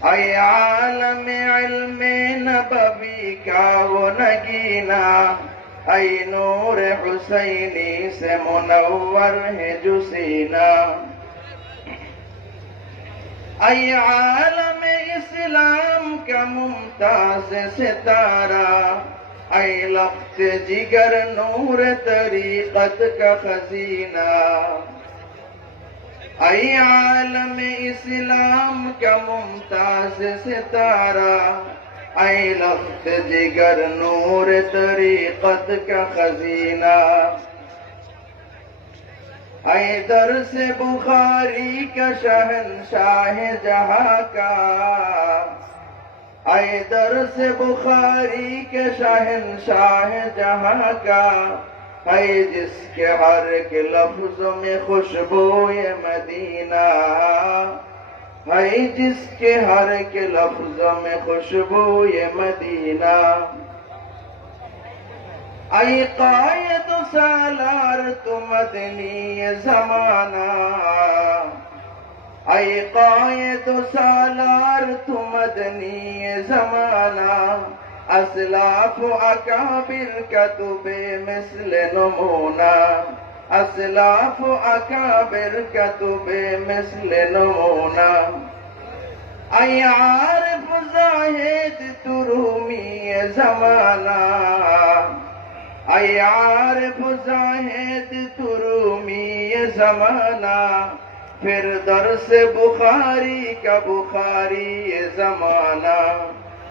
ऐ आलम इल्म नबवी का वो नगीना, ऐ नूर हुसैनी से मुनव्वर है जुसीना। ऐ आलम इस्लाम का मुमताज सितारा, ऐ लफ्त जिगर नूर तरीक़त का खजीना। ऐ आलम इस्लाम का मुमताज सितारा, ऐ लफ्त जिगर नूर तरीक़त का खजीना। ऐ दर्स बुखारी का शहंशाह जहाँ का, ऐ दर्स बुखारी के शहंशाह जहाँ का, ऐ जिसके हर एक लफ्ज में खुशबूए मदीना, ऐ जिसके हर एक लफ्ज में खुशबूए मदीना। ऐ कायद सालार तु मदनी ज़माना, ऐ कायद सालार तु मदनी ज़माना। असलाफ अकाबिर का तु बेमिसल नमूना, असलाफ अकाबिर का तु बेमिसल नमूना। ऐ आरिफ ज़ाहिद तु रूमी ज़माना, ऐ आरिफ ज़ाहिद तु रूमी ज़माना। फिर दर्स बुखारी का बुखारी ज़माना,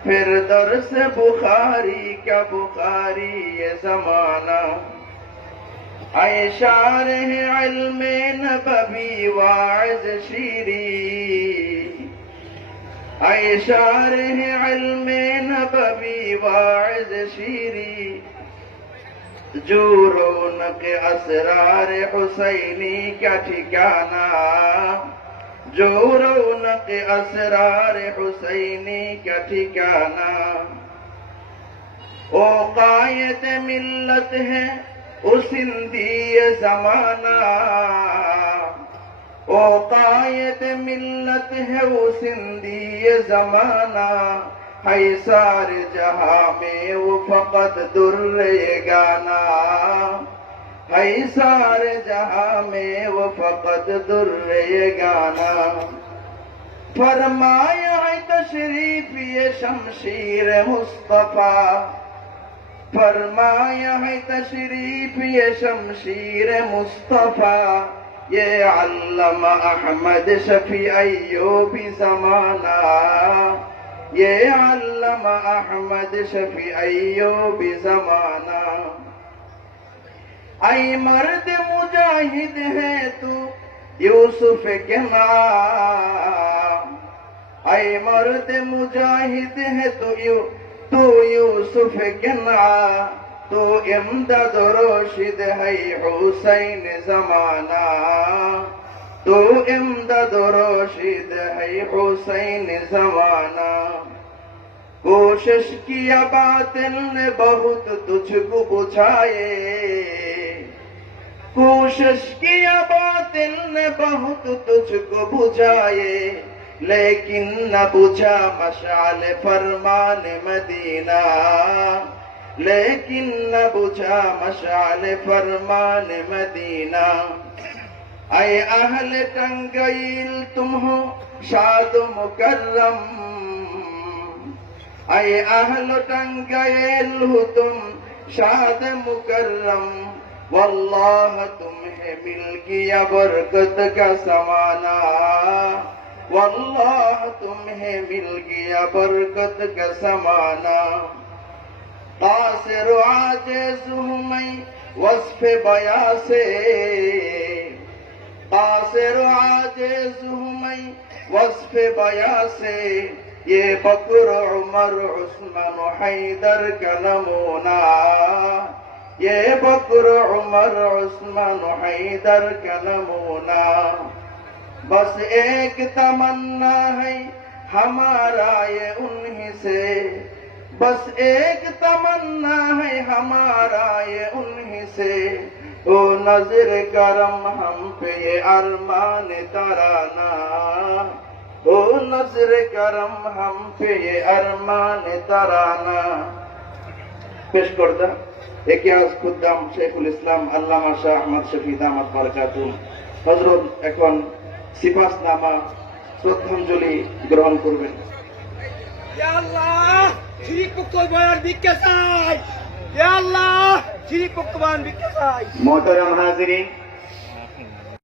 फिर दर्स बुखारी का बुखारी ज़माना। ऐ शारह इल्म नबवी वाइज़ शीरी, ऐ शारह इल्म नबवी वाइज़ शीरी। जो रौनक असरार हुसैनी का ठिकाना, जो रौनक असरार हुसैनी का ठिकाना। ओ कायद मिल्लत है ओ सिंधी ज़माना, ओ कायद मिल्लत है वो सिंधी ज़माना। है सारे जहां में वो फकत दुर्रे गाना, है सारे जहां में वो फकत दुर्रे गाना। फरमाया है तशरीफ ये शमशीर मुस्तफा, फरमाया है तशरीफ ये शमशीर मुस्तफा। ये अल्लामा अहमद शफी अय्यूबी ज़माना, ये अल्लामा अहमद शफी अय्यूबी ज़माना। ऐ मर्द मुजाहिद है तू यूसुफ के नाम, ऐ मर्द मुजाहिद है तू यूसुफ के नाम। तू इमदाद रोशिद है हुसैन ज़माना, तू इमदाद रोशिद है हुसैन ज़माना। कोशिश किया बातिल ने बहुत तुझको बुझाए, कोशिश किया बातिल ने बहुत तुझको बुझाए। लेकिन न बुझा मशाल फरमान मदीना, लेकिन न बुझा मशाल फरमान मदीना। ऐ अहल टंगइल तुम हो शाद मुकर्रम, ऐ अहल टंगइल हो तुम शाद मुकर्रम। वल्लाह तुम्हें मिल गया बरकत का समाना, वल्लाह तुम्हें मिल गया बरकत का समाना। कासिर आजिज़ हूँ मैं वस्फ़ बया से, कासिर आजिज़ हूँ मैं वस्फ़ बया से। ये बकर उमर उस्मान हैदर का नमूना, ये बकर उमर उस्मान हैदर का नमूना। बस एक तमन्ना है हमारा ये उन्हीं से, बस एक तमन्ना है हमारा ये उन्हीं से। ओ नजर करम हम पे ये अरमान तराना, ओ नजर करम हम पे ये अरमान तराना। पेश करता एक आज खुद्दाम शेखुल इस्लाम अल्लामा शाह अहमद शफी दामत बरकातुहू हजरत এখন সিফাস নামা শ্রদ্ধাঞ্জলি গ্রহণ করবেন। ইয়া আল্লাহ শিরিক মুক্ত বয়ান ভিক্ষা চাই। ইয়া আল্লাহ শিরিক মুক্ত বয়ান ভিক্ষা চাই। मोहतरम हाजिरीन,